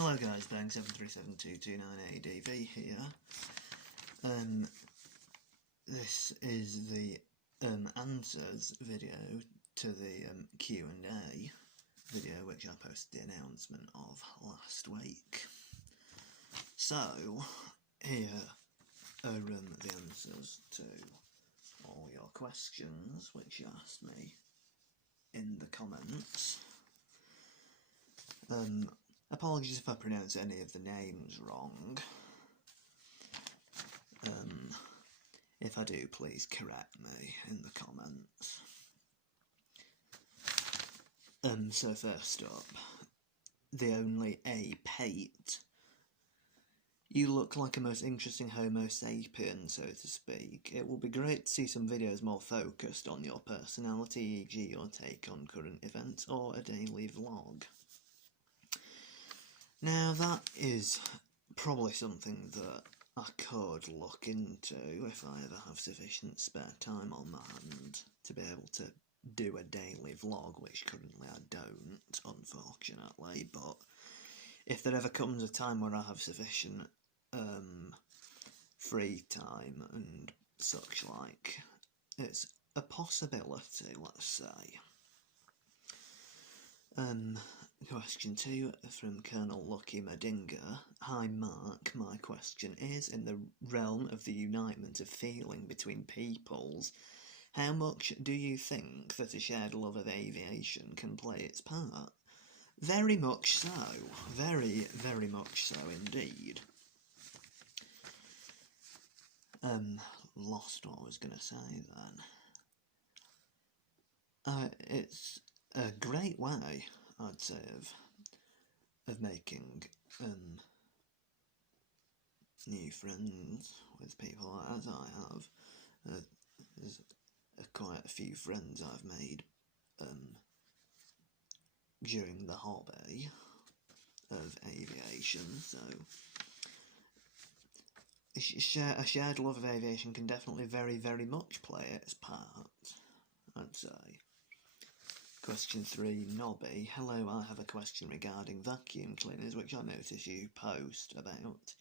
Hello guys, Bang737229ADV here. This is the answers video to the Q&A video which I posted the announcement of last week. So, here are the answers to all your questions which you asked me in the comments. Apologies if I pronounce any of the names wrong. If I do, please correct me in the comments. So first up, the only A. Pate. You look like a most interesting Homo sapien, so to speak. It will be great to see some videos more focused on your personality, e.g. your take on current events, or a daily vlog. Now that is probably something that I could look into if I ever have sufficient spare time on my hand to be able to do a daily vlog, which currently I don't, unfortunately, but if there ever comes a time where I have sufficient free time and such like, it's a possibility, let's say. Question 2 from Colonel Lucky Madinga. Hi Mark, my question is, in the realm of the unitement of feeling between peoples, how much do you think that a shared love of aviation can play its part? Very much so. Very, very much so indeed. Lost what I was going to say then. It's a great way, I'd say, of making new friends with people as I have. There's quite a few friends I've made during the hobby of aviation, so a shared love of aviation can definitely very, very much play its part, I'd say. Question 3, Nobby. Hello, I have a question regarding vacuum cleaners, which I notice you post about.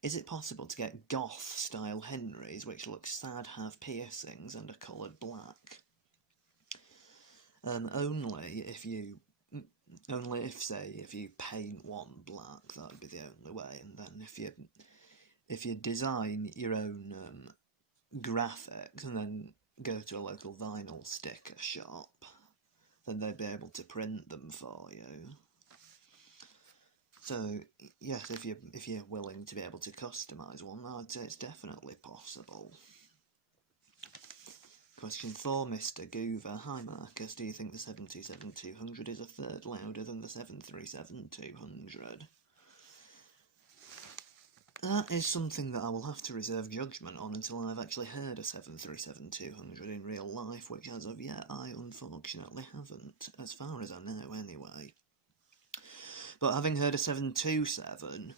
Is it possible to get goth-style Henrys, which look sad, have piercings, and are coloured black? Only if you paint one black, that would be the only way, and then if you design your own graphics and then go to a local vinyl sticker shop, then they'd be able to print them for you. So yes, if you're willing to be able to customise one, I'd say it's definitely possible. Question 4, Mr. Goover. Hi Marcus, do you think the 727-200 is a third louder than the 737-200? That is something that I will have to reserve judgment on until I've actually heard a 737-200 in real life, which as of yet I unfortunately haven't, as far as I know anyway. But having heard a 727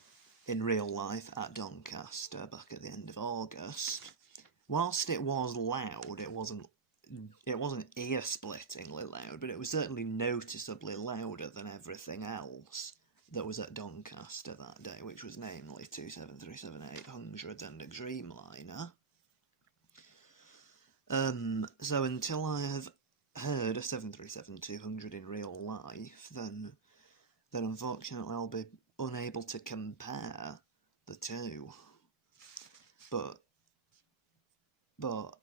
in real life at Doncaster back at the end of August, whilst it was loud, it wasn't ear-splittingly loud, but it was certainly noticeably louder than everything else that was at Doncaster that day, which was namely two 737-800s and a Dreamliner. So until I have heard a 737-200 in real life, then unfortunately I'll be unable to compare the two. But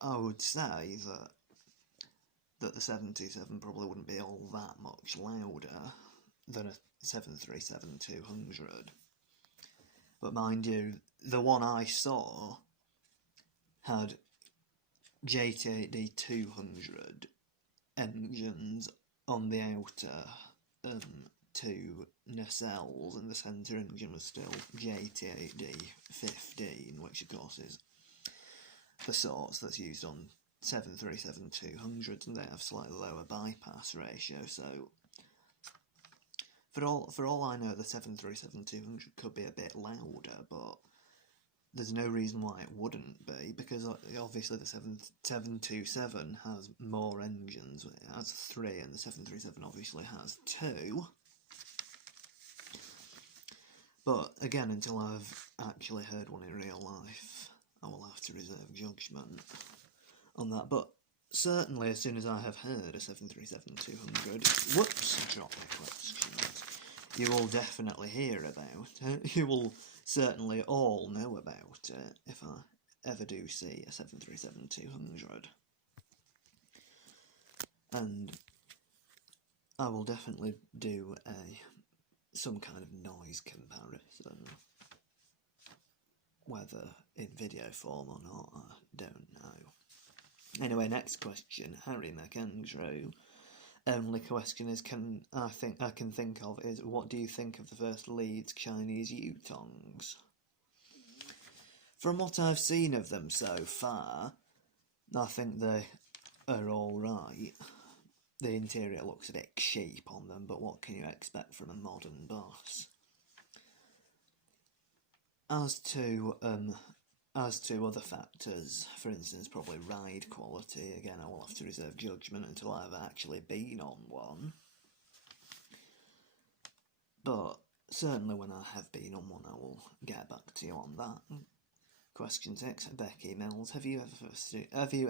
I would say that the 727 probably wouldn't be all that much louder than a 737-200. But mind you, the one I saw had JT8D-200 engines on the outer two nacelles, and the centre engine was still JT8D-15, which of course is the sorts that's used on 737-200s, and they have slightly lower bypass ratio, so for all I know, the 737-200 could be a bit louder, but there's no reason why it wouldn't be, because obviously the 727 has more engines. It has 3, and the 737 obviously has 2. But again, until I've actually heard one in real life, I will have to reserve judgment on that. But certainly, as soon as I have heard a 737-200, whoops, drop the questions, you will definitely hear about it. You will certainly all know about it if I ever do see a 737-200. And I will definitely do some kind of noise comparison. Whether in video form or not, I don't know. Anyway, next question, Harry McAndrew. Only question I can think of is, what do you think of the first Leeds Chinese Yutongs? From what I've seen of them so far, I think they are alright. The interior looks a bit cheap on them, but what can you expect from a modern bus? As to other factors, for instance, probably ride quality, again I will have to reserve judgment until I've actually been on one. But certainly when I have been on one, I will get back to you on that. Question 6, Becky Mills. Have you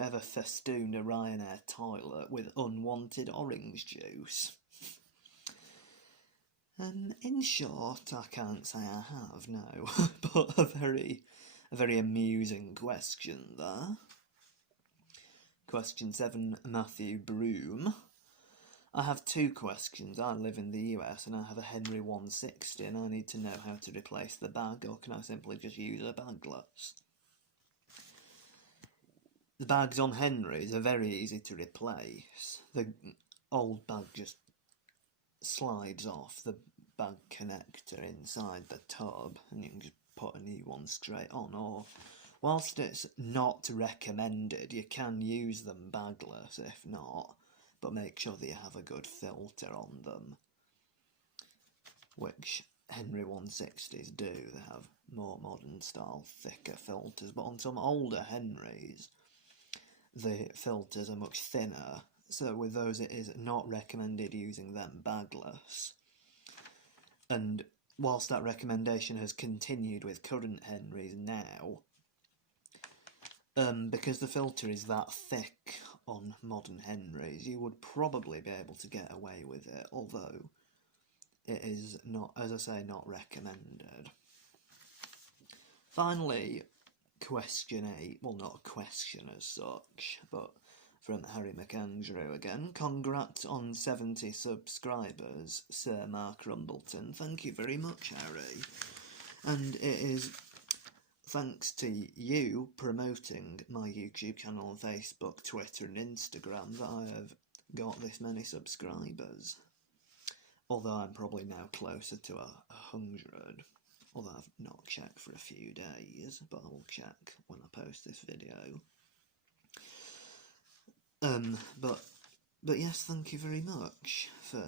ever festooned a Ryanair toilet with unwanted orange juice? In short, I can't say I have, no. But a very amusing question there. Question 7, Matthew Broom. I have 2 questions. I live in the US and I have a Henry 160 and I need to know how to replace the bag, or can I simply just use a bagless? The bags on Henrys are very easy to replace. The old bag just slides off the bag connector inside the tub and you can just put a new one straight on, or whilst it's not recommended, you can use them bagless if not, but make sure that you have a good filter on them, which Henry 160s do. They have more modern style, thicker filters, but on some older Henrys the filters are much thinner, so with those it is not recommended using them bagless. And whilst that recommendation has continued with current Henrys now, because the filter is that thick on modern Henrys, you would probably be able to get away with it, although it is not, as I say, not recommended. Finally, question 8, well, not a question as such, but from Harry McAndrew again. Congrats on 70 subscribers, Sir Mark Rumbleton. Thank you very much, Harry. And it is thanks to you promoting my YouTube channel on Facebook, Twitter and Instagram that I have got this many subscribers. Although I'm probably now closer to 100. Although I've not checked for a few days, but I will check when I post this video. But yes, thank you very much for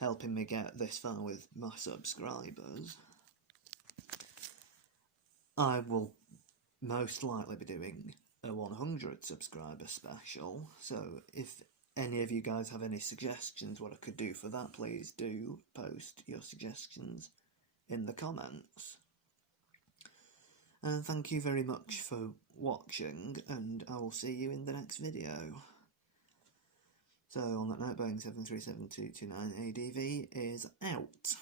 helping me get this far with my subscribers. I will most likely be doing a 100 subscriber special, so if any of you guys have any suggestions what I could do for that, please do post your suggestions in the comments. And thank you very much for watching, and I will see you in the next video. So on that note, Boeing 737-229 ADV is out.